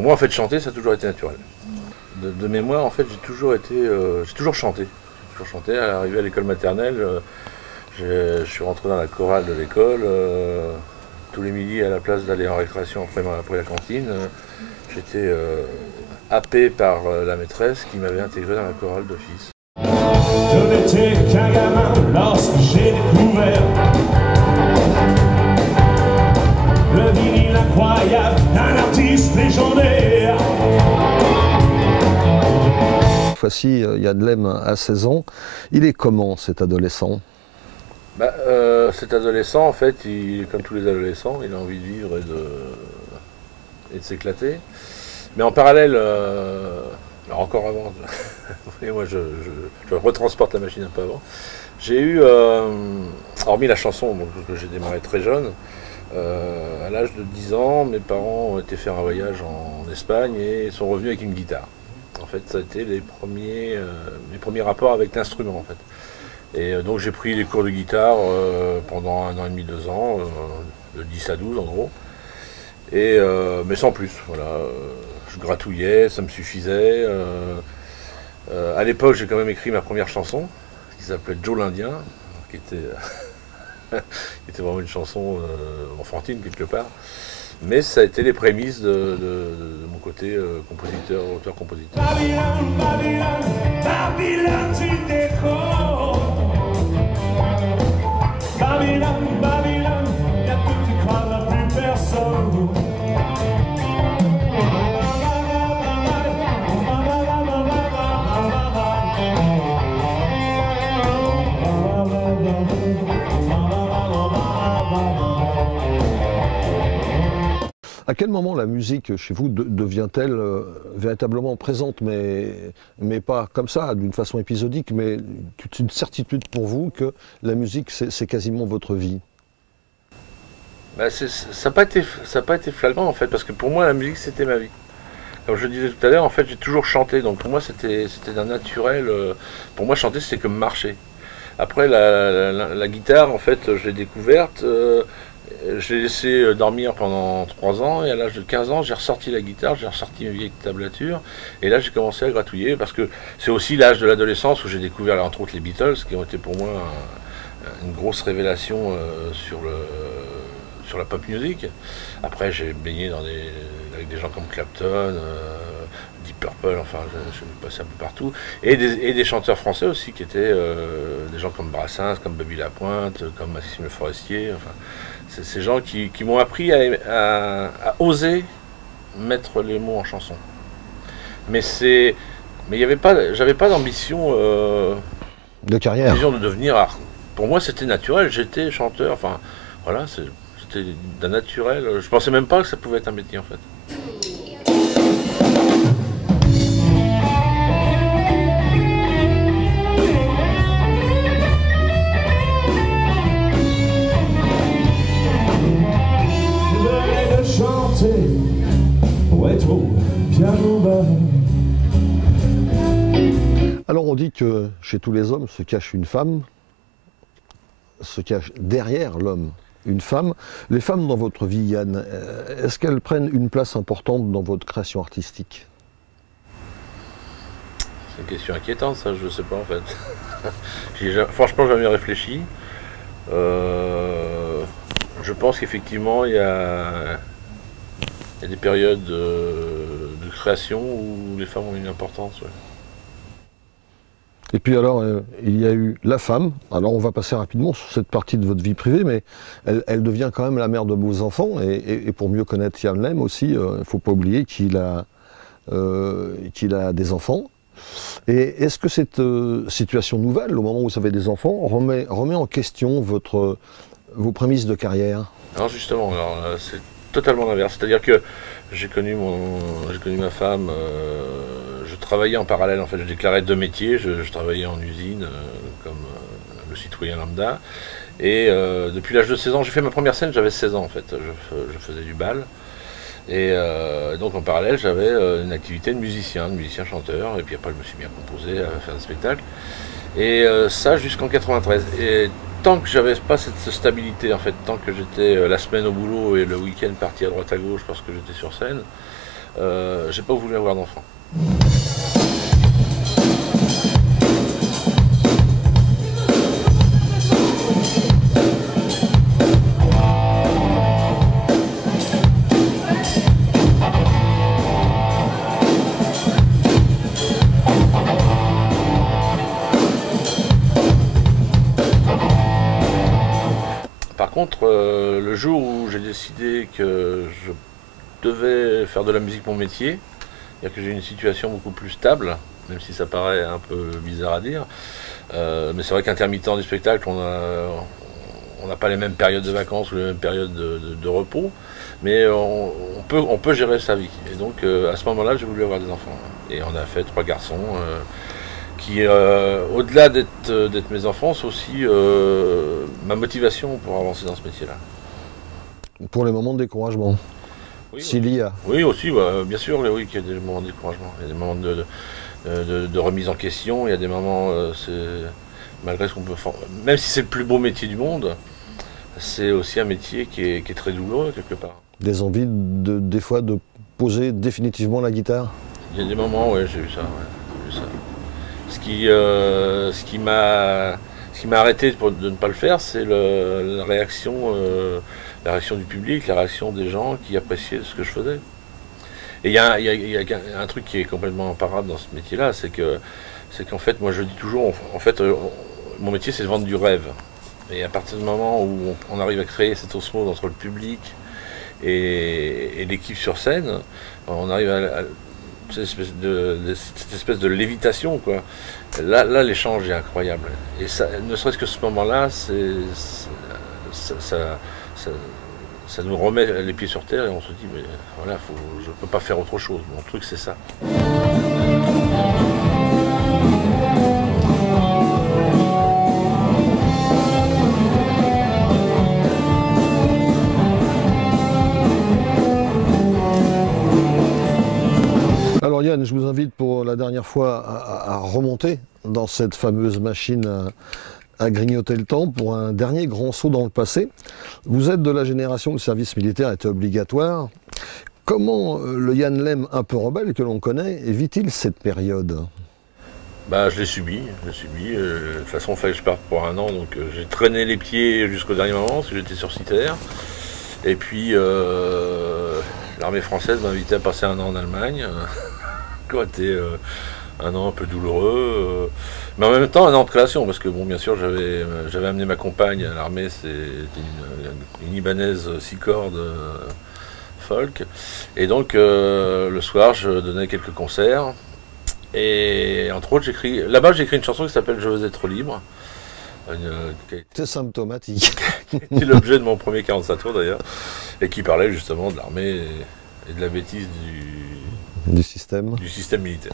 pour moi, en fait, chanter, ça a toujours été naturel. De mémoire, en fait, j'ai toujours chanté. J'ai toujours chanté. À l'arrivée à l'école maternelle, je suis rentré dans la chorale de l'école. Tous les midis, à la place d'aller en récréation après la cantine, j'étais happé par la maîtresse qui m'avait intégré dans la chorale d'office. Je n'étais qu'un gamin lorsque j'ai découvert le vinyle incroyable d'un artiste légendaire. Cette fois-ci, Yadlem a 16 ans. Il est comment, cet adolescent? Cet adolescent, en fait, comme tous les adolescents, il a envie de vivre et de s'éclater. Mais en parallèle, alors encore avant, et moi je retransporte la machine un peu avant, j'ai eu, hormis la chanson que j'ai démarré très jeune, à l'âge de 10 ans, mes parents ont été faire un voyage en Espagne et sont revenus avec une guitare. En fait, ça a été mes premiers rapports avec l'instrument, en fait. Et donc j'ai pris les cours de guitare pendant 1 an et demi, 2 ans, de 10 à 12 en gros, mais sans plus, voilà. Je gratouillais, ça me suffisait. À l'époque, j'ai quand même écrit ma première chanson, qui s'appelait Joe l'Indien, qui était vraiment une chanson enfantine quelque part. Mais ça a été les prémices de mon côté compositeur, auteur-compositeur. Babylone, Babylone, Babylone, tu décroches. Babylone, Babylone, y'a tout qui crame, plus personne. À quel moment la musique chez vous devient-elle véritablement présente, mais pas comme ça, d'une façon épisodique, mais une certitude pour vous que la musique c'est quasiment votre vie? Ça n'a pas été flagrant en fait, parce que pour moi la musique c'était ma vie. Comme je le disais tout à l'heure, en fait j'ai toujours chanté, donc pour moi c'était d'un naturel. Pour moi chanter c'était comme marcher. Après la guitare en fait je l'ai découverte. Je l'ai laissé dormir pendant 3 ans et à l'âge de 15 ans j'ai ressorti la guitare, j'ai ressorti mes vieilles tablatures et là j'ai commencé à gratouiller parce que c'est aussi l'âge de l'adolescence où j'ai découvert entre autres les Beatles qui ont été pour moi une grosse révélation sur la pop music. Après j'ai baigné avec des gens comme Clapton, Deep Purple, enfin je suis passé un peu partout, et des chanteurs français aussi qui étaient des gens comme Brassens, comme Baby Lapointe, comme Massime Le Forestier, enfin c'est ces gens qui m'ont appris à oser mettre les mots en chanson. Mais j'avais pas d'ambition de carrière. De devenir art. Pour moi c'était naturel, j'étais chanteur, enfin voilà, c'était d'un naturel. Je pensais même pas que ça pouvait être un métier en fait. Alors on dit que chez tous les hommes se cache une femme, se cache derrière l'homme une femme. Les femmes dans votre vie, Yann, est-ce qu'elles prennent une place importante dans votre création artistique? C'est une question inquiétante ça, je ne sais pas en fait. J'ai franchement jamais réfléchi. Je pense qu'effectivement il y a des périodes de création où les femmes ont une importance. Ouais. Et puis alors, il y a eu la femme. Alors on va passer rapidement sur cette partie de votre vie privée, mais elle devient quand même la mère de vos enfants. Et pour mieux connaître Yadlem aussi, il ne faut pas oublier qu'il a des enfants. Et est-ce que cette situation nouvelle, au moment où vous avez des enfants, remet en question vos prémices de carrière? Alors justement, c'est totalement l'inverse. C'est-à-dire que j'ai connu ma femme, je travaillais en parallèle, en fait, je déclarais 2 métiers, je travaillais en usine comme le citoyen lambda, et depuis l'âge de 16 ans, j'ai fait ma première scène, j'avais 16 ans en fait, je faisais du bal, et donc en parallèle j'avais une activité de musicien chanteur, et puis après je me suis mis à composer, à faire des spectacles, et ça jusqu'en 93. Et tant que j'avais pas cette stabilité, en fait, tant que j'étais la semaine au boulot et le week-end parti à droite à gauche parce que j'étais sur scène, j'ai pas voulu avoir d'enfant. Par contre, le jour où j'ai décidé que je devais faire de la musique mon métier, c'est-à-dire que j'ai une situation beaucoup plus stable, même si ça paraît un peu bizarre à dire, mais c'est vrai qu'intermittent du spectacle, on n'a pas les mêmes périodes de vacances ou les mêmes périodes de repos, mais on peut gérer sa vie. Et donc à ce moment-là, j'ai voulu avoir des enfants. Et on a fait 3 garçons. Qui, au-delà d'être mes enfants, c'est aussi ma motivation pour avancer dans ce métier-là. Pour les moments de découragement, Oui, s'il y a. oui aussi, bah, bien sûr, oui, qu'il y a des moments de découragement, il y a des moments de remise en question, il y a des moments, malgré ce qu'on peut faire, même si c'est le plus beau métier du monde, c'est aussi un métier qui est très douloureux quelque part. Des envies, des fois, de poser définitivement la guitare. Il y a des moments, ouais, j'ai eu ça, j'ai eu ça. Ce qui m'a arrêté de ne pas le faire, c'est la réaction du public, la réaction des gens qui appréciaient ce que je faisais. Et il y a un truc qui est complètement imparable dans ce métier-là, c'est qu'en fait, moi je dis toujours, en fait, mon métier c'est de vendre du rêve. Et à partir du moment où on arrive à créer cette osmose entre le public et l'équipe sur scène, on arrive à cette espèce de lévitation, quoi. Là l'échange est incroyable. Et ça, ne serait-ce que ce moment-là, ça nous remet les pieds sur terre et on se dit, mais voilà, je ne peux pas faire autre chose. Mon truc, c'est ça. Alors Yann, je vous invite pour la dernière fois à remonter dans cette fameuse machine à grignoter le temps pour un dernier grand saut dans le passé. Vous êtes de la génération où le service militaire était obligatoire. Comment le Yann Lem un peu rebelle que l'on connaît vit-il cette période? Bah, je l'ai subi. De toute façon, il fallait que je parte pour 1 an, donc j'ai traîné les pieds jusqu'au dernier moment parce que j'étais sur Citer. Et puis l'armée française m'a invité à passer 1 an en Allemagne. C'était 1 an un peu douloureux, mais en même temps 1 an de création, parce que bon, bien sûr, j'avais amené ma compagne à l'armée, c'était une Ibanaise 6 cordes folk, et donc le soir, je donnais quelques concerts, et entre autres, là-bas, j'ai écrit une chanson qui s'appelle Je veux être libre. C'est symptomatique. Qui est l'objet de mon premier 45 tours d'ailleurs, et qui parlait justement de l'armée et de la bêtise du système militaire.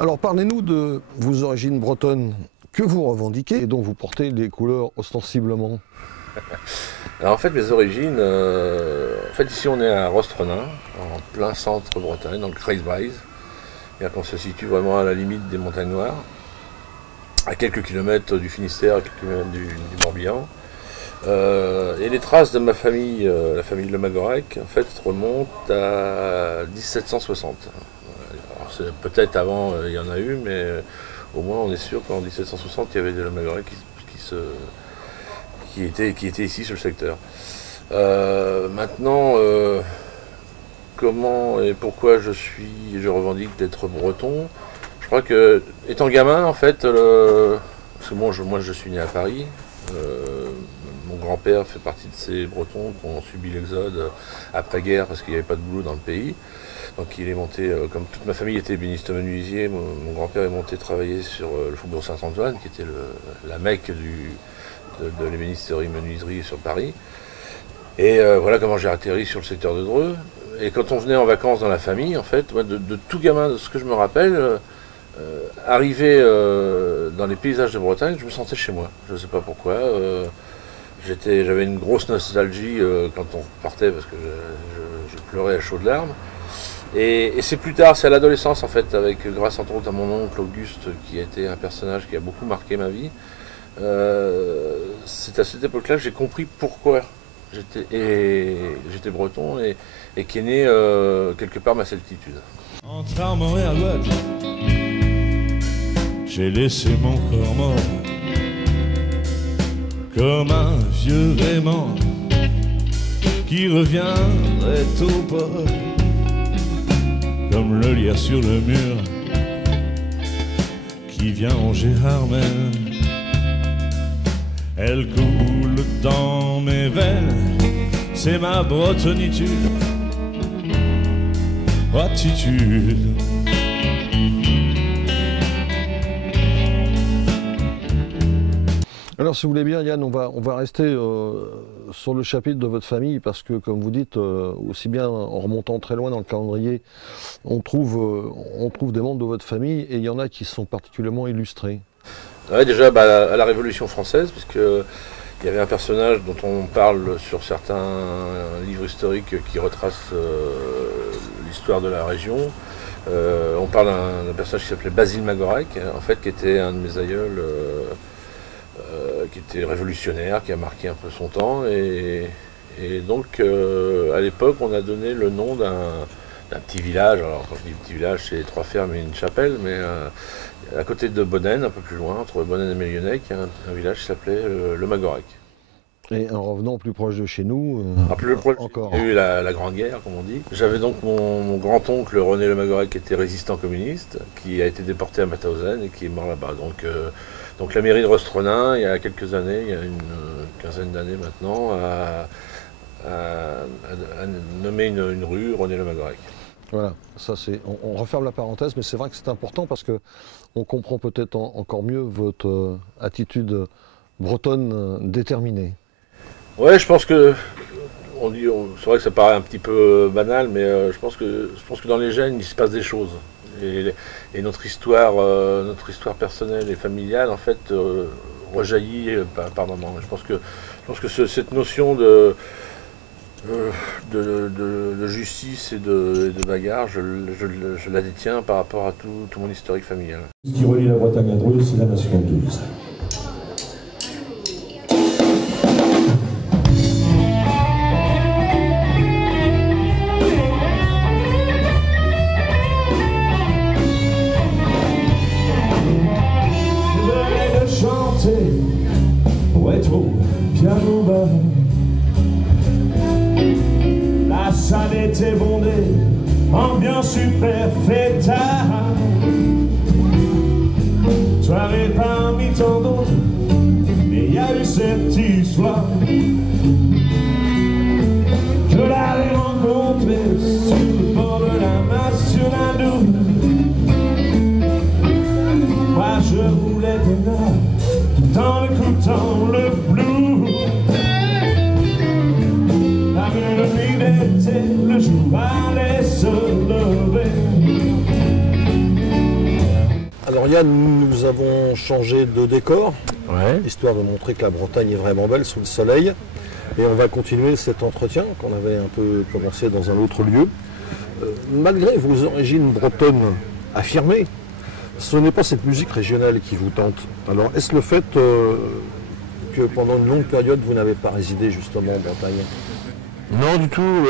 Alors parlez-nous de vos origines bretonnes que vous revendiquez et dont vous portez les couleurs ostensiblement. Alors en fait mes origines, en fait ici on est à Rostrenain, en plein centre Bretagne, dans le Kreisbreizh. C'est-à-dire qu'on se situe vraiment à la limite des montagnes noires, à quelques kilomètres du Finistère, à quelques kilomètres du Morbihan. Et les traces de ma famille, la famille Le Magorec, en fait, remontent à 1760. Peut-être avant, il y en a eu, mais au moins on est sûr qu'en 1760, il y avait des Le Magorec qui étaient ici sur le secteur. Maintenant, comment et pourquoi je revendique d'être breton? Je crois que, étant gamin, en fait, parce que moi je suis né à Paris, mon grand-père fait partie de ces Bretons qui ont subi l'exode après-guerre parce qu'il n'y avait pas de boulot dans le pays. Donc il est monté, comme toute ma famille était ébéniste menuisier, mon grand-père est monté travailler sur le faubourg Saint-Antoine, qui était la Mecque de l'ébénisterie menuiserie sur Paris. Et voilà comment j'ai atterri sur le secteur de Dreux. Et quand on venait en vacances dans la famille, en fait, moi, de tout gamin, de ce que je me rappelle, arrivé dans les paysages de Bretagne, je me sentais chez moi. Je ne sais pas pourquoi. J'avais une grosse nostalgie quand on partait parce que je pleurais à chaudes larmes. Et c'est plus tard, c'est à l'adolescence en fait, grâce entre autres à mon oncle Auguste, qui a été un personnage qui a beaucoup marqué ma vie. C'est à cette époque-là que j'ai compris pourquoi j'étais breton et qui est né quelque part ma certitude. Entre Armand et Alouette, j'ai laissé mon corps mort comme un vieux aimant qui reviendrait au port, comme le lierre sur le mur qui vient en Gérardmer. Elle coule dans mes veines, c'est ma bretonitude, attitude. Alors si vous voulez bien Yann, on va rester sur le chapitre de votre famille parce que comme vous dites, aussi bien en remontant très loin dans le calendrier, on trouve des membres de votre famille et il y en a qui sont particulièrement illustrés. Ouais, déjà à la Révolution française, puisque il y avait un personnage dont on parle sur certains livres historiques qui retracent l'histoire de la région. On parle d'un personnage qui s'appelait Basile Magorec, en fait, qui était un de mes aïeuls, qui était révolutionnaire, qui a marqué un peu son temps. Et donc, à l'époque, on a donné le nom d'un petit village. Alors, quand je dis petit village, c'est 3 fermes et une chapelle, mais à côté de Bonnène, un peu plus loin, entre Bonnène et Mélionnec, il y a un village qui s'appelait le Magorec. Et en revenant plus proche de chez nous, plus proche, encore. Il y a eu la Grande Guerre, comme on dit. J'avais donc mon grand-oncle René Le Magorec, qui était résistant communiste, qui a été déporté à Mauthausen et qui est mort là-bas. Donc la mairie de Rostronin, il y a quelques années, il y a une quinzaine d'années maintenant, a nommé une rue René Le Magorec. Voilà, ça c'est. On referme la parenthèse, mais c'est vrai que c'est important parce que on comprend peut-être encore mieux votre attitude bretonne déterminée. Ouais, je pense que c'est vrai que ça paraît un petit peu banal, mais je pense que dans les gènes il se passe des choses et notre histoire personnelle et familiale en fait rejaillit par moments. Je pense que cette notion de justice et de bagarre, je la détiens par rapport à tout mon historique familial. Ce qui relie la Bretagne à Dreux, c'est la nation andouille. Je venais de chanter rétro piano bas. La salle était bondée, ambiance super fêtard. Soirée parmi tant d'autres, mais il y a eu cette histoire. Je l'avais rencontrée sur le bord de la Nationale 12. Moi je voulais des notes, tout en écoutant le blues. La mélodie d'été, le jour allait se lever. Alors Yann, nous avons changé de décor, Ouais. histoire de montrer que la Bretagne est vraiment belle sous le soleil. Et on va continuer cet entretien qu'on avait un peu commencé dans un autre lieu. Malgré vos origines bretonnes affirmées, ce n'est pas cette musique régionale qui vous tente. Alors est-ce le fait que pendant une longue période vous n'avez pas résidé justement en Bretagne? Non du tout,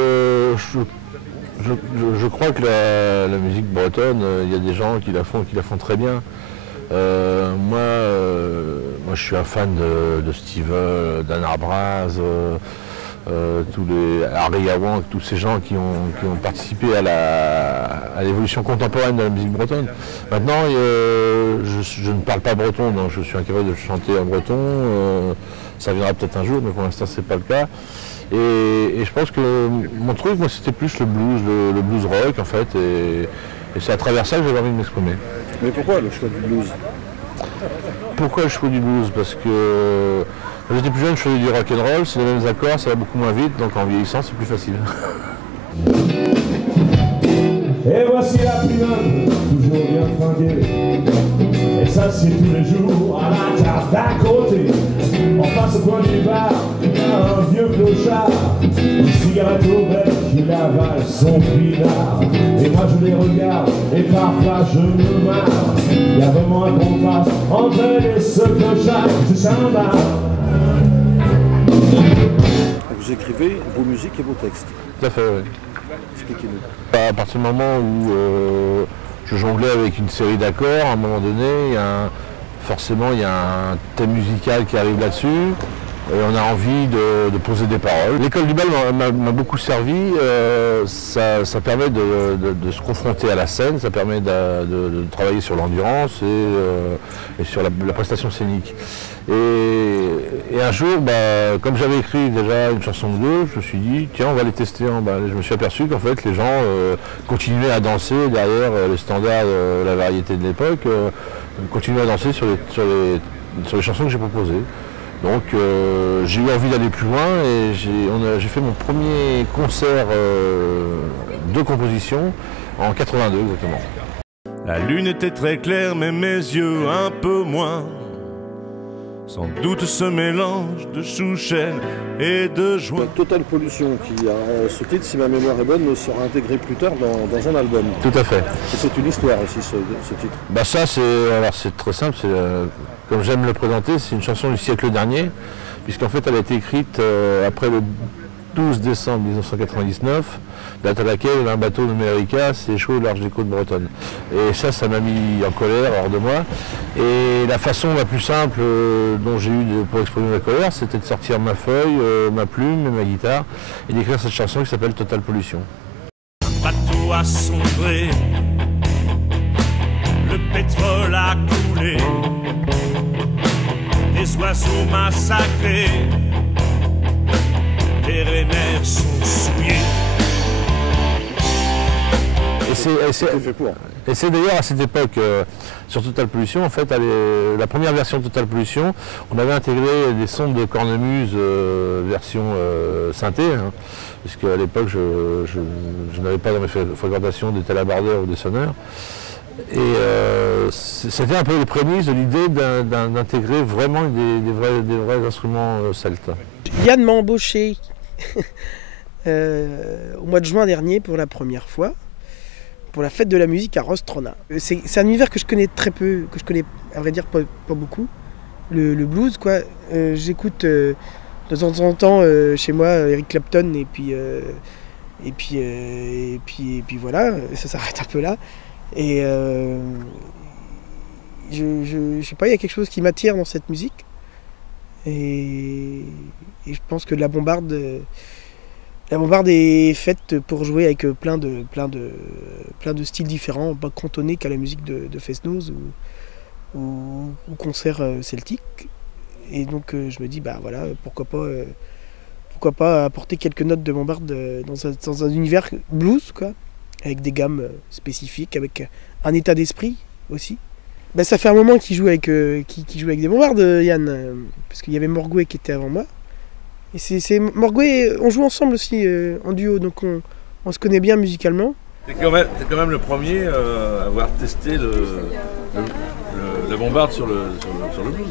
je crois que la musique bretonne, il y a des gens qui la font très bien. Moi je suis un fan de Steve, d'Anne Arbraz, tous les Harry Yawank, tous ces gens qui ont participé à l'évolution contemporaine de la musique bretonne. Maintenant, je ne parle pas breton, donc je suis incapable de chanter en breton. Ça viendra peut-être un jour, mais pour l'instant c'est pas le cas. Et je pense que mon truc, moi, c'était plus le blues, le blues rock en fait, et c'est à travers ça que j'avais envie de m'exprimer. Mais pourquoi le choix du blues? Pourquoi le choix du blues? Parce que quand j'étais plus jeune, je faisais du rock and roll, c'est les mêmes accords, ça va beaucoup moins vite, donc en vieillissant, c'est plus facile. Et voici la primeur, toujours bien fringuée. Et ça c'est tous les jours à la carte d'à côté. En face au coin du bar, il y a un vieux clochard, une cigarette au bec, il avale son pinard. Et moi je les regarde, et parfois je me marre. Il y a vraiment un contraste entre elle et ce clochard, c'est sympa. vous écrivez vos musiques et vos textes. Tout à fait, oui. Expliquez-nous. À partir du moment où je jonglais avec une série d'accords, à un moment donné, forcément il y a un thème musical qui arrive là-dessus. Et on a envie de poser des paroles. L'école du bal m'a beaucoup servi, ça permet de se confronter à la scène, ça permet de travailler sur l'endurance et sur la prestation scénique. Et un jour, comme j'avais écrit déjà une chanson ou deux, je me suis dit, tiens, on va les tester en bal. Je me suis aperçu qu'en fait, les gens continuaient à danser derrière les standards de la variété de l'époque, continuaient à danser sur les chansons que j'ai proposées. Donc j'ai eu envie d'aller plus loin et j'ai fait mon premier concert de composition en 82 exactement. La lune était très claire mais mes yeux un peu moins. Sans doute ce mélange de chouchen et de joie. Total Pollution, qui a ce titre, si ma mémoire est bonne, sera intégré plus tard dans un album. Tout à fait. Et c'est une histoire aussi, ce titre. Ça, c'est très simple. Comme j'aime le présenter, c'est une chanson du siècle dernier, puisqu'en fait, elle a été écrite après le 12 décembre 1999, date à laquelle un bateau nommé Erika s'est échoué au large des côtes bretonnes. Et ça m'a mis en colère, hors de moi. Et la façon la plus simple dont j'ai eu pour exprimer ma colère, c'était de sortir ma feuille, ma plume et ma guitare, et d'écrire cette chanson qui s'appelle Total Pollution. Un bateau a sombré, le pétrole a coulé, des oiseaux massacrés, les mers sont souillées. Et c'est d'ailleurs à cette époque, sur Total Pollution, en fait, la première version de Total Pollution, on avait intégré des sons de cornemuse version synthé, hein, puisque à l'époque, je n'avais pas dans mes fréquentations des talabardeurs ou des sonneurs. Et c'était un peu les prémices de l'idée d'intégrer vraiment des vrais instruments celtes. Yann m'a embauché au mois de juin dernier pour la première fois pour la fête de la musique à Rostrona. C'est un univers que je connais très peu, que je connais à vrai dire pas beaucoup, le blues quoi. J'écoute de temps en temps chez moi Eric Clapton et puis voilà, ça s'arrête un peu là. Et je sais pas, il y a quelque chose qui m'attire dans cette musique. Et je pense que la bombarde est faite pour jouer avec plein de styles différents, pas cantonné qu'à la musique de Fest-Noz ou concert celtique. Et donc je me dis voilà, pourquoi pas apporter quelques notes de bombarde dans un univers blues quoi, avec des gammes spécifiques, avec un état d'esprit aussi. Ça fait un moment qu'il joue avec des bombardes, Yann, parce qu'il y avait Morgoué qui était avant moi. Et c'est Morgoué, on joue ensemble aussi en duo, donc on se connaît bien musicalement. T'es quand même le premier à avoir testé la bombarde sur le blues,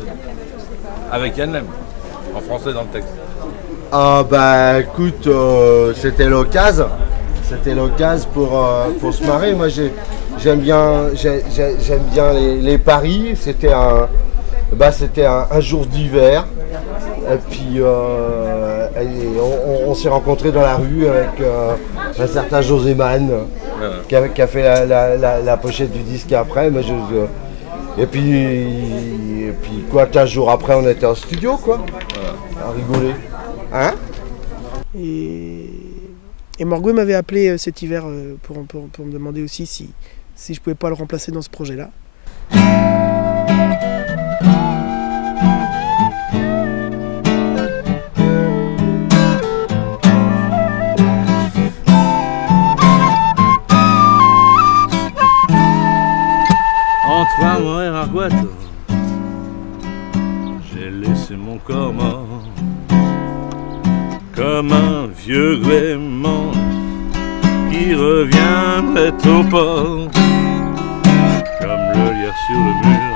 avec Yann Lem, en français dans le texte. Écoute, c'était l'occasion. C'était l'occasion pour se marrer. Moi j'aime bien les paris. C'était un jour d'hiver. Et puis on s'est rencontrés dans la rue avec un certain Joséman qui a fait la pochette du disque après. Et puis quoi, 15 jours après on était en studio quoi, à rigoler. Hein? Et Morgoué m'avait appelé cet hiver pour me demander aussi si je pouvais pas le remplacer dans ce projet-là. Entre moi et Margouette, j'ai laissé mon corps mort comme un vieux gréement qui reviendrait au port, comme le lierre sur le mur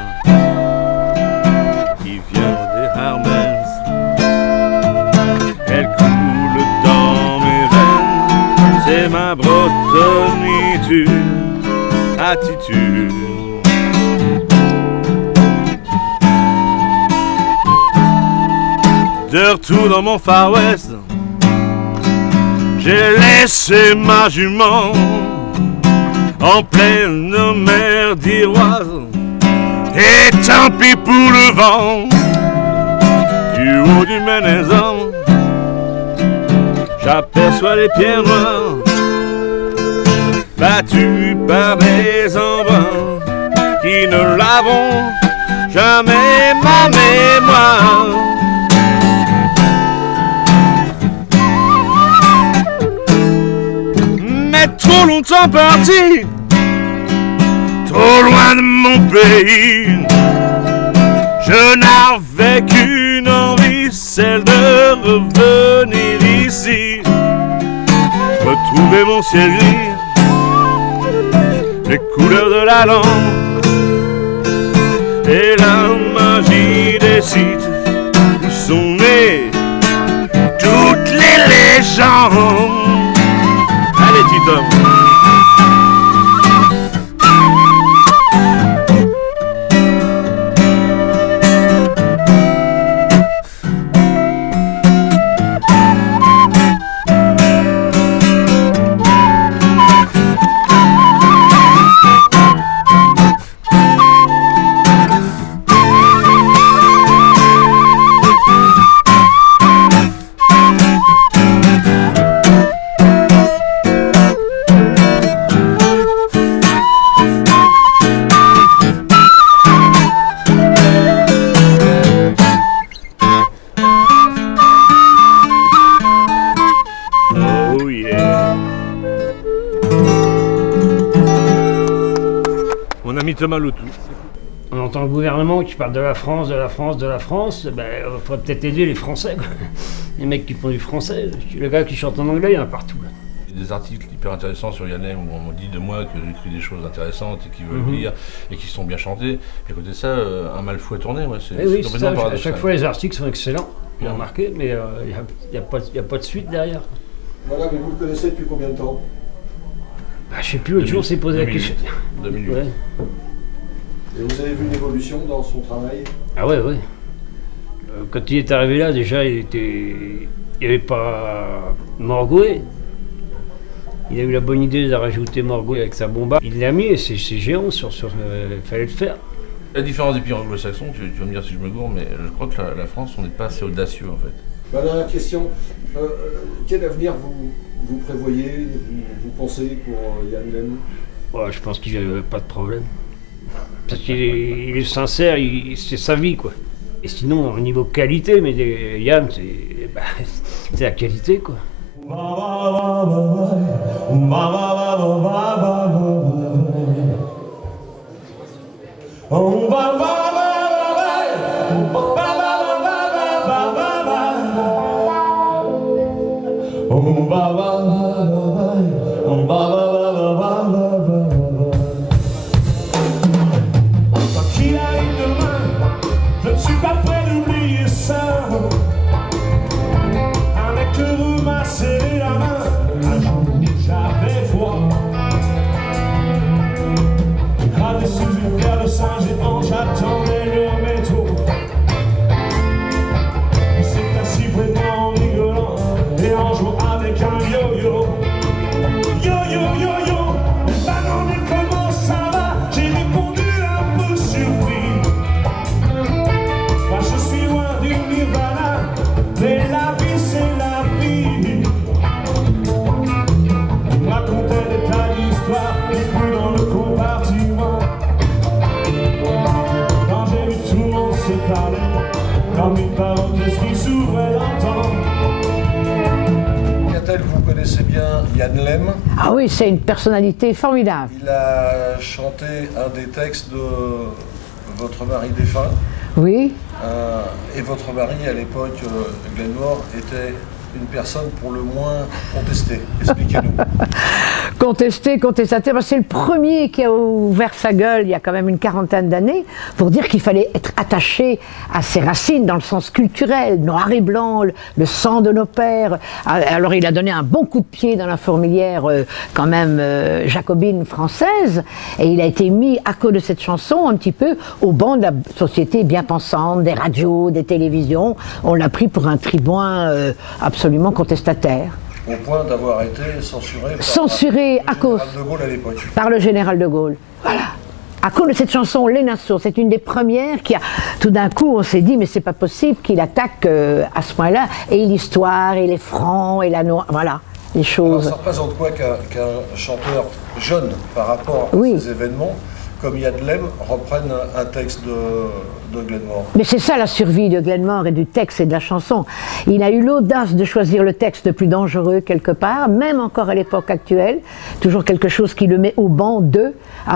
qui vient des Harmens. Elle coule dans mes veines, c'est ma bretonitude, attitude. De retour dans mon Far West, J'ai laissé ma jument en pleine mer d'Iroise, et tant pis pour le vent du haut du Ménézan. J'aperçois les pierres noires battues par des embruns qui ne laveront jamais ma mémoire. Mais trop longtemps parti, trop loin de mon pays, je n'avais qu'une envie, celle de revenir ici, retrouver mon ciel gris, les couleurs de la lampe et la magie des sites où sont nées toutes les légendes. Allez, petit homme. Mon ami Thomas Lotou. On entend le gouvernement qui parle de la France, de la France, de la France. Ben, il faudrait peut-être aider les Français, quoi. Les mecs qui font du français. Le gars qui chante en anglais, il y en a partout, là. Il y a des articles hyper intéressants sur Yann Lem où on me dit de moi que j'écris des choses intéressantes et qui veulent lire et qui sont bien chantées. Et à côté de ça, un mal fou à tourner, ouais, c'est Oui, complètement paradoxal. à chaque fois, les articles sont excellents, j'ai remarqué, mais il n'y a pas de suite derrière. Voilà, mais vous le connaissez depuis combien de temps? Bah, je sais plus, l'autre jour, on s'est posé la question. 2008. Ouais. Et vous avez vu une évolution dans son travail? Ah ouais, ouais. Quand il est arrivé là, déjà, il n'y avait pas Morgoué. Il a eu la bonne idée de rajouter Morgoué avec sa bombarde. Il l'a mis et c'est géant, il fallait le faire. La différence des pays anglo-saxons, tu vas me dire si je me gourre, mais je crois que la France, on n'est pas assez audacieux en fait. Ma dernière question, quel avenir vous prévoyez, vous pensez pour Yann Lem? Ouais, je pense qu'il n'y avait pas de problème. Parce qu'il est sincère, c'est sa vie, quoi. Et sinon, au niveau qualité, mais Yann, c'est la qualité, quoi. Vous connaissez bien Yann Lem. Ah oui, c'est une personnalité formidable. Il a chanté un des textes de votre mari défunt. Oui. Et votre mari, à l'époque, Glenmore, était une personne pour le moins contestée. Expliquez-nous. Contestateur, c'est le premier qui a ouvert sa gueule il y a quand même une quarantaine d'années pour dire qu'il fallait être attaché à ses racines dans le sens culturel, noir et blanc, le sang de nos pères. Alors il a donné un bon coup de pied dans la fourmilière quand même jacobine française et il a été mis à cause de cette chanson un petit peu au banc de la société bien pensante, des radios, des télévisions. On l'a pris pour un tribun absolument contestataire. au point d'avoir été censuré à cause de Gaulle à l'époque. Par le général de Gaulle. Voilà. À cause de cette chanson, Les Nassau, c'est une des premières qui a, tout d'un coup, on s'est dit, mais c'est pas possible qu'il attaque à ce point-là. Et l'histoire, et les francs, et la noire, voilà, les choses. Alors ça représente quoi qu'un chanteur jeune par rapport à ces événements, comme Yadlem, reprenne un texte de Glenmore? Mais c'est ça la survie de Glenmore et du texte et de la chanson. Il a eu l'audace de choisir le texte le plus dangereux quelque part, même encore à l'époque actuelle, toujours quelque chose qui le met au banc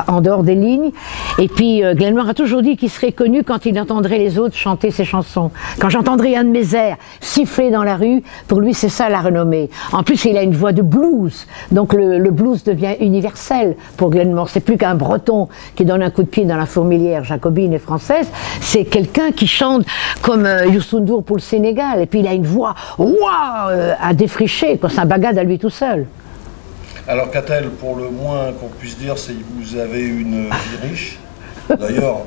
en dehors des lignes. Et puis Glenmore a toujours dit qu'il serait connu quand il entendrait les autres chanter ses chansons. Quand j'entendrais un de mes airs siffler dans la rue, pour lui c'est ça la renommée. En plus il a une voix de blues, donc le blues devient universel pour Glenmore. C'est plus qu'un breton qui donne un coup de pied dans la fourmilière jacobine et française, c'est quelqu'un qui chante comme Youssou N'Dour pour le Sénégal. Et puis il a une voix à défricher, c'est un bagade à lui tout seul. Alors Catel, pour le moins qu'on puisse dire, c'est que vous avez une vie riche. D'ailleurs,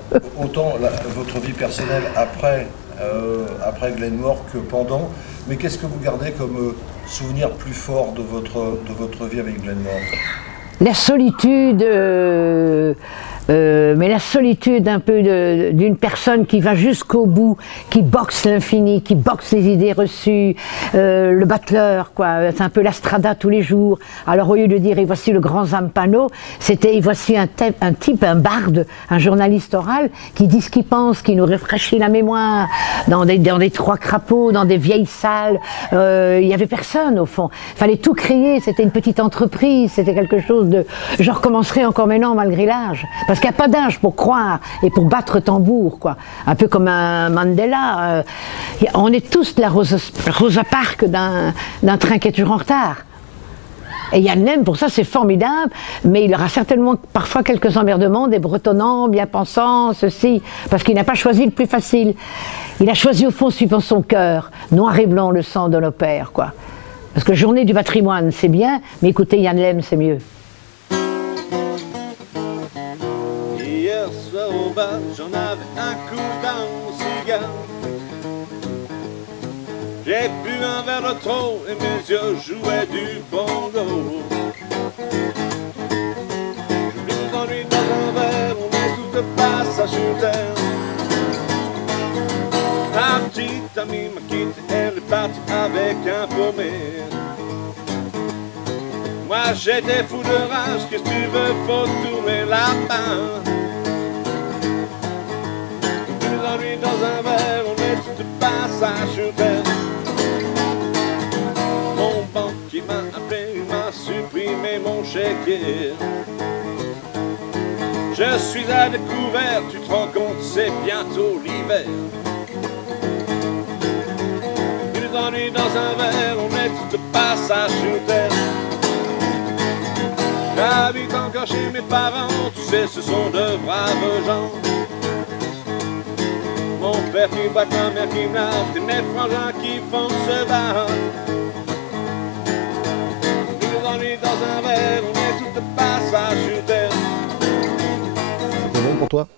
autant votre vie personnelle après Glenmore que pendant. Mais qu'est-ce que vous gardez comme souvenir plus fort de votre vie avec Glenmore? La solitude, mais la solitude un peu d'une personne qui va jusqu'au bout, qui boxe l'infini, qui boxe les idées reçues, le battleur, quoi. C'est un peu l'Astrada tous les jours. Alors au lieu de dire et voici le grand Zampano, c'était et voici un type, un barde, un journaliste oral qui dit ce qu'il pense, qui nous rafraîchit la mémoire dans des trois crapauds, dans des vieilles salles. Il n'y avait personne au fond. Il fallait tout créer, c'était une petite entreprise, c'était quelque chose de... Je recommencerai encore maintenant malgré l'âge. Parce qu'il n'y a pas d'âge pour croire et pour battre tambour, quoi. Un peu comme un Mandela. On est tous de la Rosa Parks d'un train qui est toujours en retard. Et Yadlem, pour ça, c'est formidable, mais il aura certainement parfois quelques emmerdements, des bretonnants, bien pensants, ceci, parce qu'il n'a pas choisi le plus facile. Il a choisi au fond, suivant son cœur, noir et blanc, le sang de nos pères, quoi. Parce que Journée du patrimoine, c'est bien, mais écoutez, Yadlem, c'est mieux. J'en avais un coup dans mon cigare. J'ai bu un verre de trop et mes yeux jouaient du bongo. J'oublie nos ennuis dans un verre, on est tout de passage sur terre. Ma petite amie m'a quitté, elle est partie avec un paumé. Moi j'étais fou de rage, qu'est-ce que tu veux, faut tourner la main. Dans un verre, on est tout de passage sur terre. Mon banquier m'a appelé, il m'a supprimé mon chéquier. Je suis à découvert, tu te rends compte, c'est bientôt l'hiver. Plus d'ennuis dans un verre, on est tout de passage sur terre. J'habite encore chez mes parents, tu sais, ce sont de braves gens. Mon père qui bat, ma mère qui nage, et mes frangins qui font se battre. Nous ennuis dans un verre, on est tout de passage sur terre. C'est bon pour toi?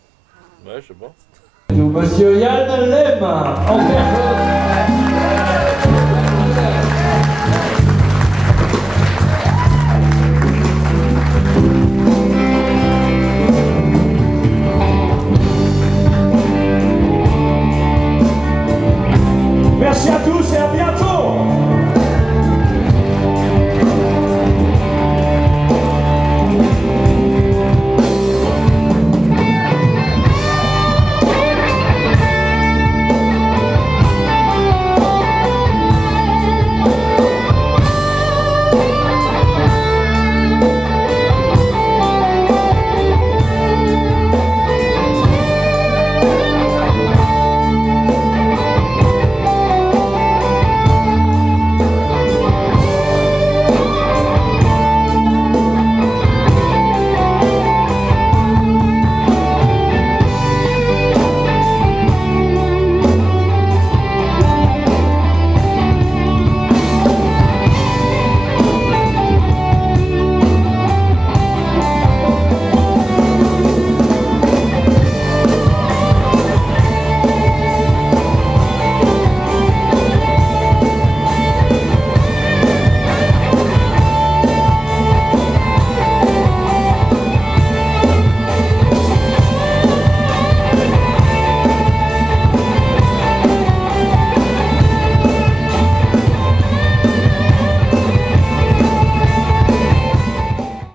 Ouais, je sais pas. Nous, monsieur Yadlem, en personne.